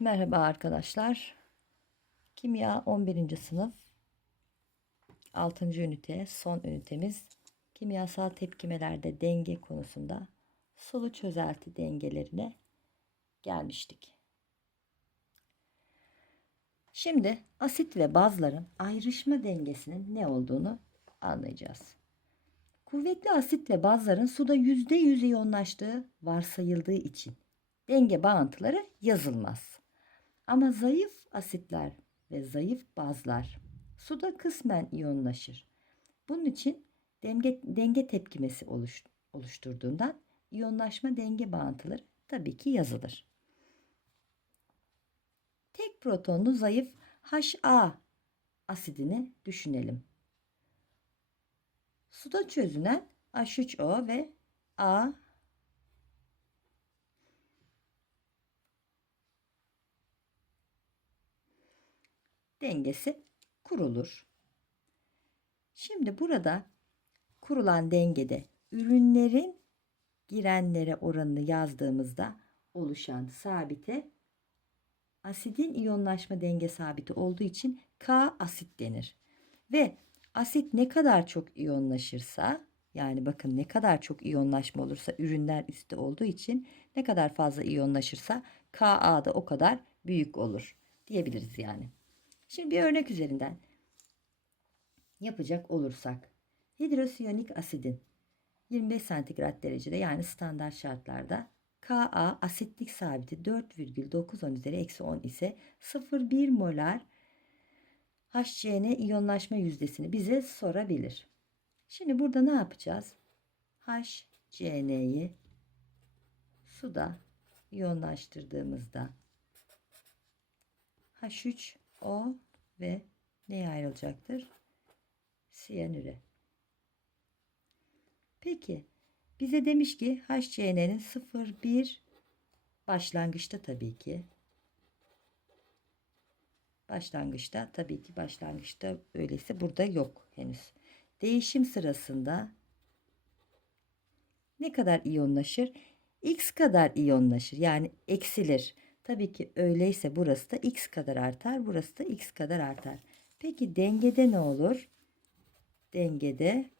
Merhaba arkadaşlar. Kimya 11. sınıf 6. ünite son ünitemiz kimyasal tepkimelerde denge konusunda sulu çözelti dengelerine gelmiştik. Şimdi asit ve bazların ayrışma dengesinin ne olduğunu anlayacağız. Kuvvetli asit ve bazların suda %100 iyonlaştığı varsayıldığı için denge bağıntıları yazılmaz. Ama zayıf asitler ve zayıf bazlar suda kısmen iyonlaşır. Bunun için denge, denge tepkimesi oluş, oluşturduğundan iyonlaşma denge bağıntıları tabii ki yazılır. Tek protonlu zayıf HA asidini düşünelim. Suda çözünen H3O ve A dengesi kurulur. Şimdi burada kurulan dengede ürünlerin girenlere oranını yazdığımızda oluşan sabite asidin iyonlaşma denge sabiti olduğu için K asit denir. Ve asit ne kadar çok iyonlaşırsa yani bakın ne kadar çok iyonlaşma olursa ürünler üstte olduğu için ne kadar fazla iyonlaşırsa Ka da o kadar büyük olur diyebiliriz yani. Şimdi bir örnek üzerinden yapacak olursak hidrosiyonik asidin 25 santigrat derecede yani standart şartlarda Ka asitlik sabiti 4,9 üzeri eksi 10 ise 0,1 molar HCN iyonlaşma yüzdesini bize sorabilir. Şimdi burada ne yapacağız? HCN'yi suda iyonlaştırdığımızda H3O ve neye ayrılacaktır? Siyanüre. Peki bize demiş ki HCN'nin 0,1 başlangıçta tabii ki başlangıçta tabii ki başlangıçta öyleyse burada yok henüz. Değişim sırasında ne kadar iyonlaşır? X kadar iyonlaşır. Yani eksilir. Tabii ki öyleyse burası da x kadar artar. Burası da x kadar artar. Peki dengede ne olur? Dengede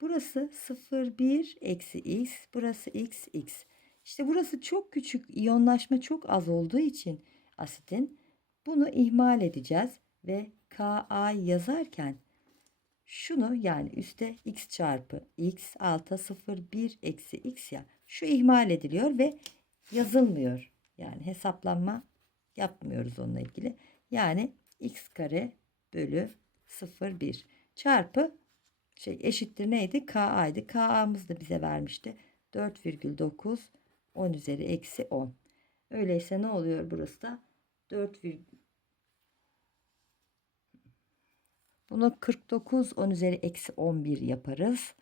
burası 0, 1 eksi x. Burası x, x. İşte burası çok küçük. iyonlaşma çok az olduğu için asitin bunu ihmal edeceğiz. Ve Ka yazarken şunu yani üstte x çarpı x alta 0 1 eksi x ya şu ihmal ediliyor ve yazılmıyor. Yani hesaplanma yapmıyoruz onunla ilgili. Yani x kare bölü 0 1 çarpı şey eşittir neydi? Ka'ydı. Ka'mız da bize vermişti. 4,9 10 üzeri eksi 10. Öyleyse ne oluyor burası da? 4, Bunu 49 10 üzeri eksi 11 yaparız.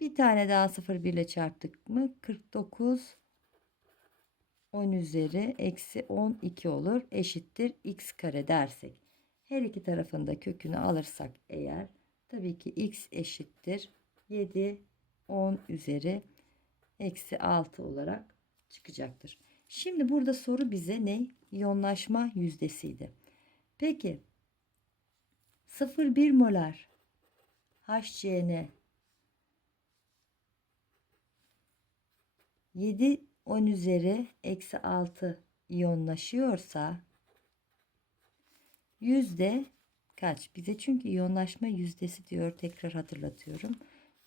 Bir tane daha 0 1 ile çarptık mı 49 10 üzeri eksi 12 olur. Eşittir x kare dersek. Her iki tarafında kökünü alırsak eğer tabii ki x eşittir 7 10 üzeri eksi 6 olarak çıkacaktır. Şimdi burada soru bize ne? İyonlaşma yüzdesiydi. Peki 0,1 molar HCN 7 10 üzeri eksi 6 iyonlaşıyorsa yüzde kaç? Bize çünkü iyonlaşma yüzdesi diyor. Tekrar hatırlatıyorum.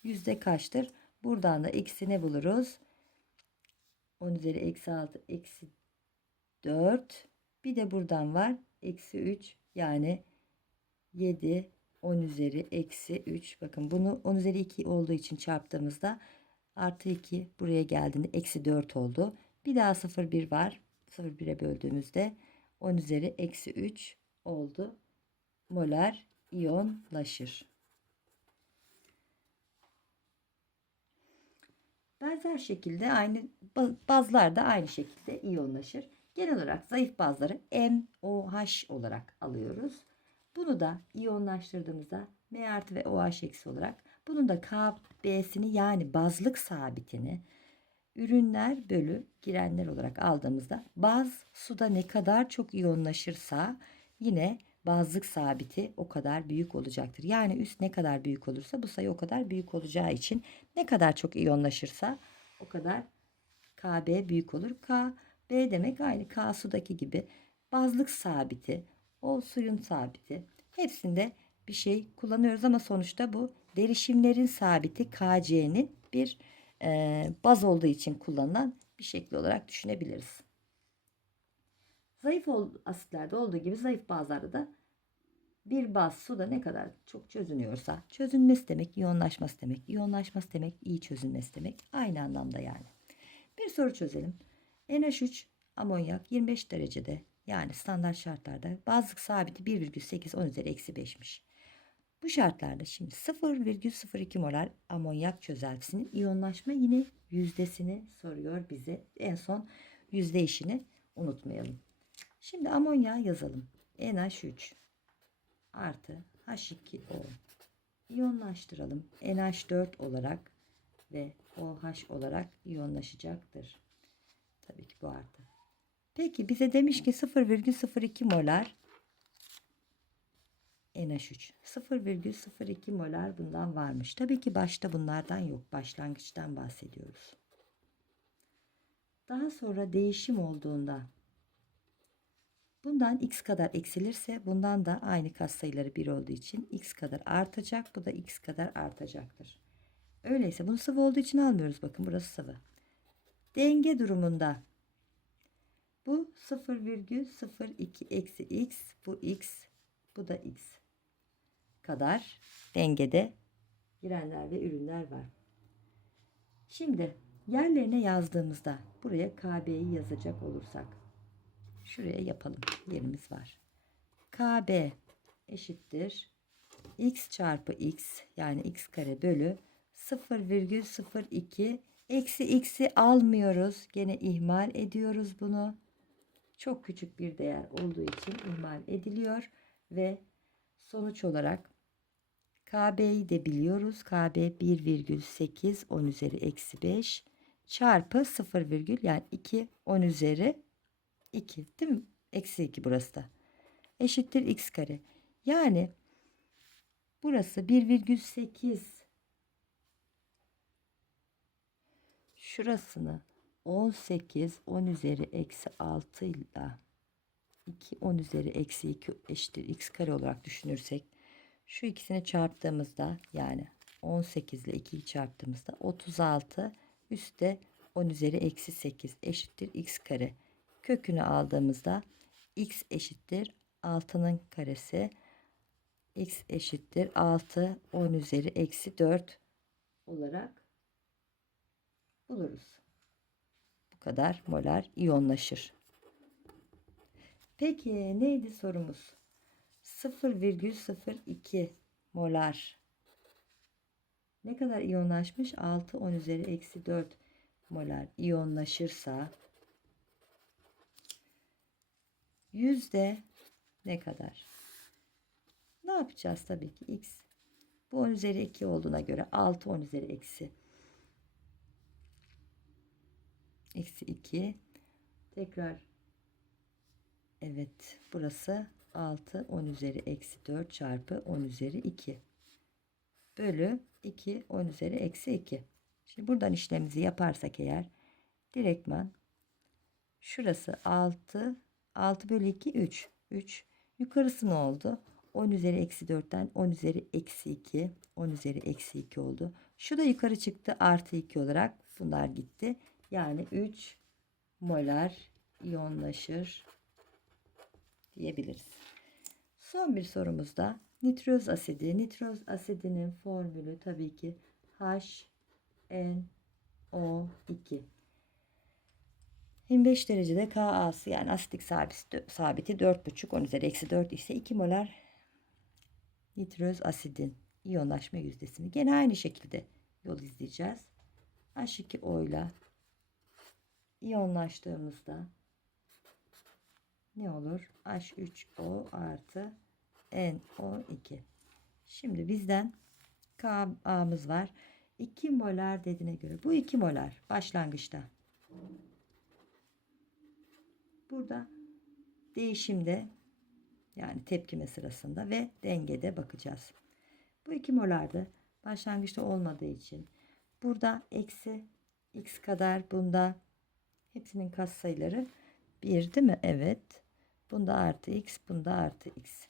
Yüzde kaçtır? Buradan da eksi ne buluruz? 10 üzeri eksi 6 eksi 4. Bir de buradan var. Eksi 3 yani 7 10 üzeri eksi 3 bakın bunu 10 üzeri 2 olduğu için çarptığımızda artı 2 buraya geldiğinde eksi 4 oldu. Bir daha 0 1 var. 0 1'e böldüğümüzde 10 üzeri eksi 3 oldu. Molar iyonlaşır. Benzer şekilde aynı bazlar da aynı şekilde iyonlaşır. Genel olarak zayıf bazları MOH olarak alıyoruz. Bunu da iyonlaştırdığımızda M artı ve OH eksi olarak bunun da KB'sini yani bazlık sabitini ürünler bölü girenler olarak aldığımızda baz suda ne kadar çok iyonlaşırsa yine bazlık sabiti o kadar büyük olacaktır. Yani üst ne kadar büyük olursa bu sayı o kadar büyük olacağı için ne kadar çok iyonlaşırsa o kadar KB büyük olur. K, B demek aynı K sudaki gibi. Bazlık sabiti, o suyun sabiti. Hepsinde bir şey kullanıyoruz ama sonuçta bu derişimlerin sabiti KC'nin bir e, baz olduğu için kullanılan bir şekli olarak düşünebiliriz. Zayıf asitlerde olduğu gibi zayıf bazlarda da bir baz suda ne kadar çok çözünüyorsa çözünmesi demek iyonlaşması demek. İyonlaşması demek iyi çözünmesi demek. Aynı anlamda yani. Bir soru çözelim. NH3 amonyak 25 derecede yani standart şartlarda bazlık sabiti 1,8 10 üzeri eksi 5'miş. Bu şartlarda şimdi 0,02 molar amonyak çözeltisinin iyonlaşma yine yüzdesini soruyor bize. En son yüzde işini unutmayalım. Şimdi amonyağı yazalım. NH3 artı H2O iyonlaştıralım. NH4 olarak ve OH olarak iyonlaşacaktır. Tabii ki bu artı. Peki bize demiş ki 0,02 molar NH3. 0,02 molar bundan varmış. Tabii ki başta bunlardan yok. Başlangıçtan bahsediyoruz. Daha sonra değişim olduğunda bundan x kadar eksilirse bundan da aynı katsayıları 1 olduğu için x kadar artacak. Bu da x kadar artacaktır. Öyleyse bunu sıvı olduğu için almıyoruz. Bakın burası sıvı. Denge durumunda bu 0,02 eksi x bu x bu da x kadar dengede girenler ve ürünler var. Şimdi yerlerine yazdığımızda buraya KB'yi yazacak olursak şuraya yapalım yerimiz var. KB eşittir x çarpı x yani x kare bölü 0,02 eksi x'i almıyoruz. Gene ihmal ediyoruz bunu. Çok küçük bir değer olduğu için ihmal ediliyor ve sonuç olarak KB'yi de biliyoruz. KB 1,8 10 üzeri eksi 5 çarpı 0, virgül yani 2 10 üzeri 2 değil mi? Eksi 2 burası da. Eşittir x kare. Yani burası 1,8 şurasını 18 10 üzeri eksi 6 ile 2 10 üzeri eksi 2 eşittir x kare olarak düşünürsek şu ikisini çarptığımızda yani 18 ile 2'yi çarptığımızda 36 üstte 10 üzeri eksi 8 eşittir x kare. Kökünü aldığımızda x eşittir 6'nın karesi x eşittir 6 10 üzeri eksi 4 olarak buluruz. Kadar molar iyonlaşır. Peki neydi sorumuz? 0,02 molar. Ne kadar iyonlaşmış? 6 10 üzeri eksi 4 molar iyonlaşırsa yüzde ne kadar? Ne yapacağız tabii ki x bu 10 üzeri 2 olduğuna göre 6 10 üzeri eksi eksi 2 tekrar. Evet burası 6 10 üzeri eksi 4 çarpı 10 üzeri 2 bölü 2 10 üzeri eksi 2 şimdi buradan işlemimizi yaparsak eğer direktman şurası 6 6 bölü 2 3 3 yukarısı ne oldu? 10 üzeri eksi 4'ten 10 üzeri eksi 2 10 üzeri eksi 2 oldu. Şu da yukarı çıktı artı 2 olarak bunlar gitti yani 3 molar iyonlaşır diyebiliriz. Son bir sorumuzda nitroz asidi. Nitroz asidinin formülü tabii ki HNO2. 25 derecede Ka'sı yani asitik sabiti, sabiti 4,5 10 üzeri eksi 4 ise 2 molar nitroz asidin iyonlaşma yüzdesini gene aynı şekilde yol izleyeceğiz. H2O ile iyonlaştığımızda ne olur? H3O artı NO2. Şimdi bizden Ka'mız var. 2 molar dediğine göre bu 2 molar başlangıçta Burada değişimde yani tepkime sırasında ve dengede bakacağız. Bu iki molarda başlangıçta olmadığı için burada eksi x kadar bunda hepsinin katsayıları 1 değil mi? Evet. Bunda artı x, bunda artı x.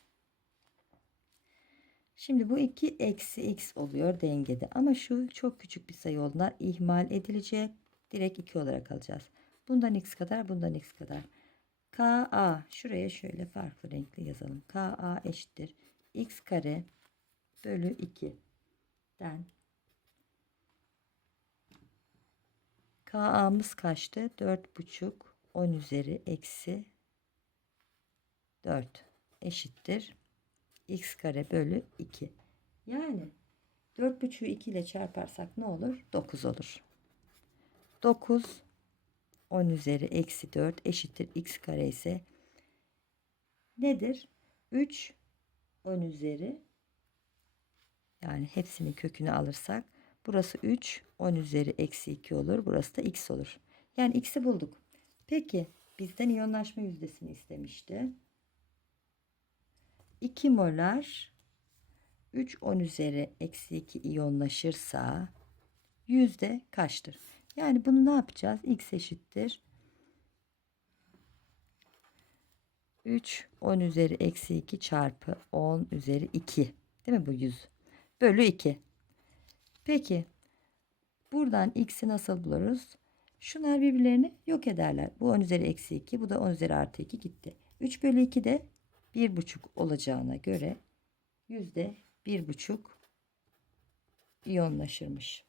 Şimdi bu 2 eksi x oluyor dengede. Ama şu çok küçük bir sayı olduğundan ihmal edilecek. Direkt 2 olarak alacağız. Bundan x kadar, bundan x kadar. Ka şuraya şöyle farklı renkli yazalım. Ka eşittir. x kare bölü 2'den Ka'mız kaçtı? 4,5 10 üzeri eksi 4 eşittir. x kare bölü 2. Yani 4,5'ü 2 ile çarparsak ne olur? 9 olur. 9 10 üzeri eksi 4 eşittir x kare ise nedir? 3 10 üzeri yani hepsinin kökünü alırsak burası 3 10 üzeri eksi 2 olur. Burası da x olur. Yani x'i bulduk. Peki bizden iyonlaşma yüzdesini istemişti. 2 molar 3 10 üzeri eksi 2 iyonlaşırsa yüzde kaçtır? Yani bunu ne yapacağız? X eşittir. 3 10 üzeri eksi 2 çarpı 10 üzeri 2. Değil mi bu 100? Bölü 2. Peki buradan x'i nasıl buluruz? Şunlar birbirlerini yok ederler. Bu 10 üzeri eksi 2. Bu da 10 üzeri artı 2 gitti. 3 bölü 2 de 1,5 olacağına göre yüzde 1,5 iyonlaşırmış.